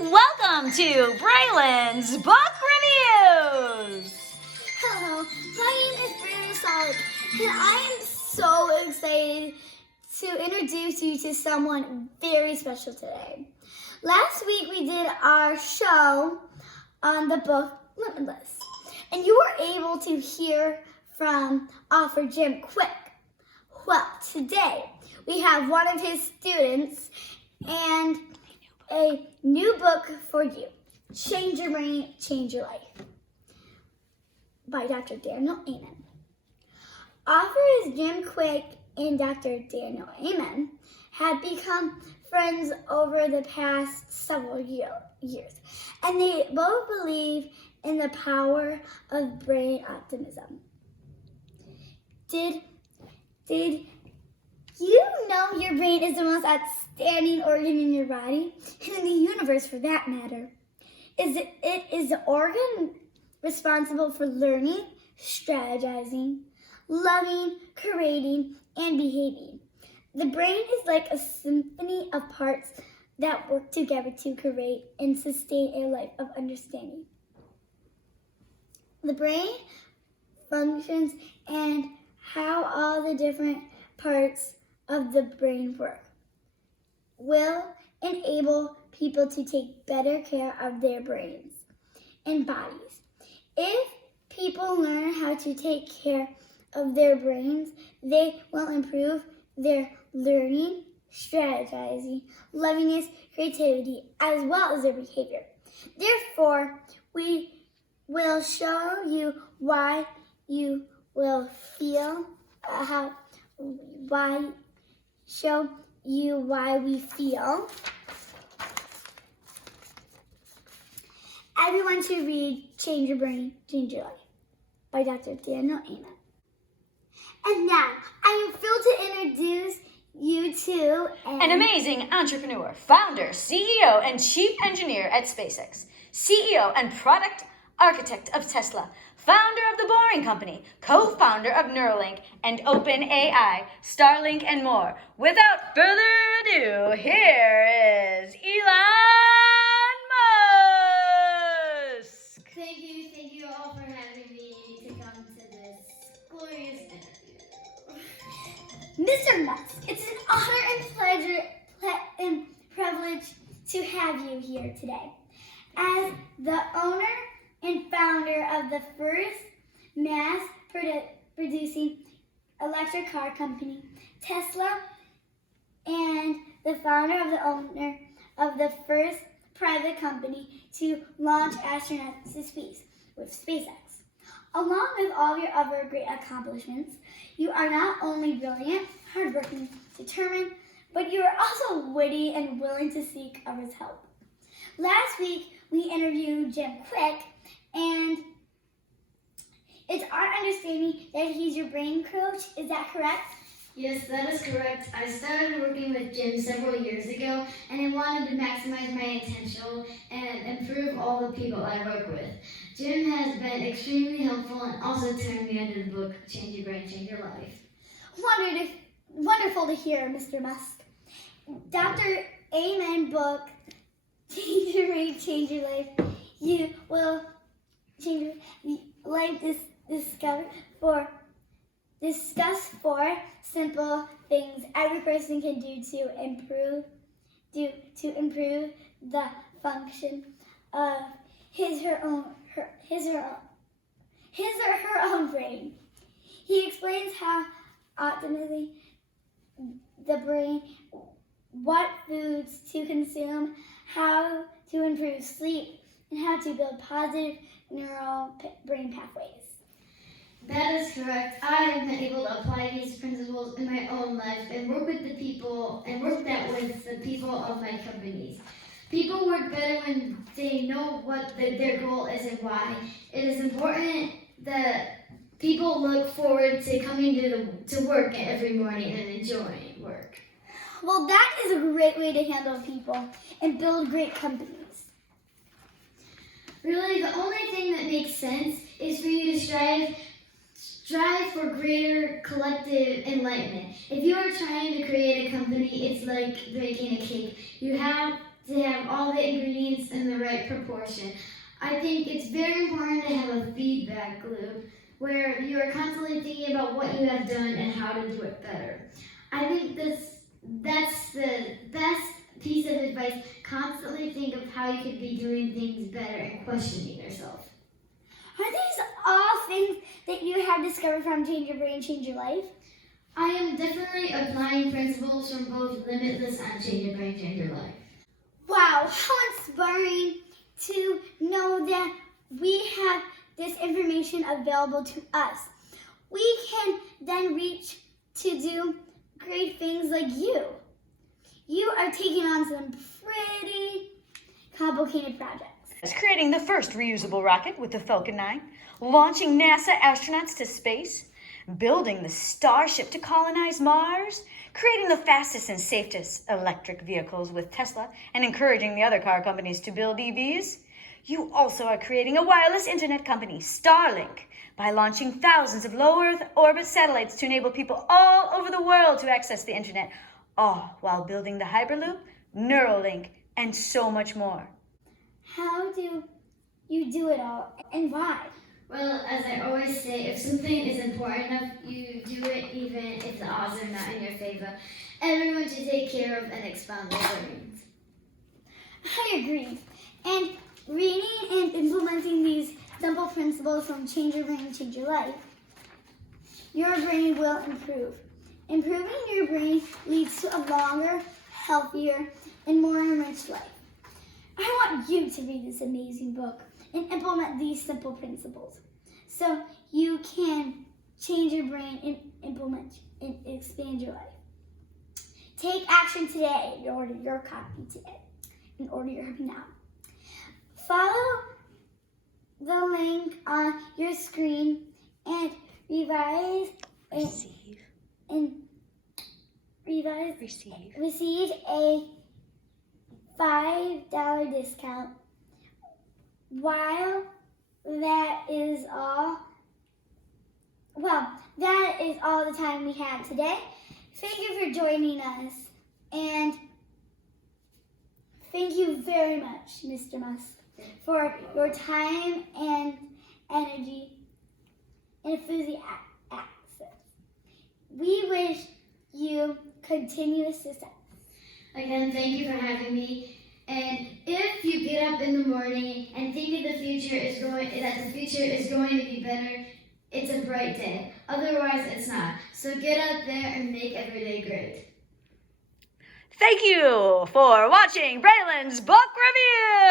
Welcome to Braylen's Book Reviews! Hello, my name is Braylen, and I am so excited to introduce you to someone very special today. Last week we did our show on the book Limitless, and you were able to hear from author Jim Quick. Well, today we have one of his students and a new book for you, Change Your Brain, Change Your Life, by Dr. Daniel Amen. Authors Jim Quick and Dr. Daniel Amen have become friends over the past several years, and they both believe in the power of brain optimism. Did you know your brain is the most outstanding organ in your body, and in the universe for that matter? It is the organ responsible for learning, strategizing, loving, creating, and behaving. The brain is like a symphony of parts that work together to create and sustain a life of understanding. The brain functions and how all the different parts of the brain work will enable people to take better care of their brains and bodies. If people learn how to take care of their brains, they will improve their learning, strategizing, lovingness, creativity, as well as their behavior. Therefore, we will show you why you will feel why we feel. Everyone should read Change Your Brain, Change Your Life by Dr. Daniel Amen. And now, I am thrilled to introduce you to An amazing entrepreneur, founder, CEO, and chief engineer at SpaceX, CEO and product architect of Tesla, founder of The Boring Company, co-founder of Neuralink and OpenAI, Starlink, and more. Without further ado, here is Elon Musk! Thank you all for having me to come to this glorious interview. Mr. Musk. It's an honor and pleasure and privilege to have you here today. As the owner and founder of the first mass-producing electric car company, Tesla, and the owner of the first private company to launch astronauts to space with SpaceX. Along with all your other great accomplishments, you are not only brilliant, hardworking, determined, but you are also witty and willing to seek others' help. Last week, we interviewed Jim Quick, and it's our understanding that he's your brain coach. Is that correct? Yes, that is correct. I started working with Jim several years ago, and I wanted to maximize my potential and improve all the people I work with. Jim has been extremely helpful and also turned me into the book Change Your Brain, Change Your Life. Wonderful to hear, Mr. Musk. Dr. Amen book, Change Your Brain, Change Your Life. You will change your life. Discuss four simple things every person can do to improve the function of his or her own brain. He explains how optimally the brain, what foods to consume, how to improve sleep, and how to build positive neural brain pathways. That is correct. I have been able to apply these principles in my own life and work with the people with the people of my companies. People work better when they know what their goal is and why. It is important that people look forward to coming to work every morning and enjoying work. Well, that is a great way to handle people and build great companies. Really, the only thing that makes sense is for you to strive for greater collective enlightenment. If you are trying to create a company, it's like baking a cake. You have to have all the ingredients right proportion. I think it's very important to have a feedback loop where you are constantly thinking about what you have done and how to do it better. I think that's the best piece of advice. Constantly think of how you could be doing things better and questioning yourself. Are these all things that you have discovered from Change Your Brain, Change Your Life? I am definitely applying principles from both Limitless and Change Your Brain, Change Your Life. Wow, how inspiring to know that we have this information available to us. We can then reach to do great things like you. You are taking on some pretty complicated projects. Creating the first reusable rocket with the Falcon 9, launching NASA astronauts to space, building the Starship to colonize Mars, creating the fastest and safest electric vehicles with Tesla, and encouraging the other car companies to build EVs. You also are creating a wireless internet company, Starlink, by launching thousands of low Earth orbit satellites to enable people all over the world to access the internet, all while building the Hyperloop, Neuralink, and so much more. How do you do it all, and why? Well, as I always say, if something is important enough, you do it even if the odds are not in your favor. Everyone should take care of and expand their brains. I agree. And reading and implementing these simple principles from Change Your Brain, Change Your Life, your brain will improve. Improving your brain leads to a longer, healthier, and more enriched life. I want you to read this amazing book and implement these simple principles so you can change your brain and implement and expand your life. Take action today. Order your copy today and order your copy now. Follow the link on your screen and receive a $5 discount. While that is all the time we have today. Thank you for joining us, and thank you very much, Mr. Musk, for your time and energy and enthusiasm. We wish you continuous success. Again, thank you for having me. And if you get up in the morning and think that the future is going to be better, it's a bright day. Otherwise, it's not. So get out there and make every day great. Thank you for watching Braylen's Book Review!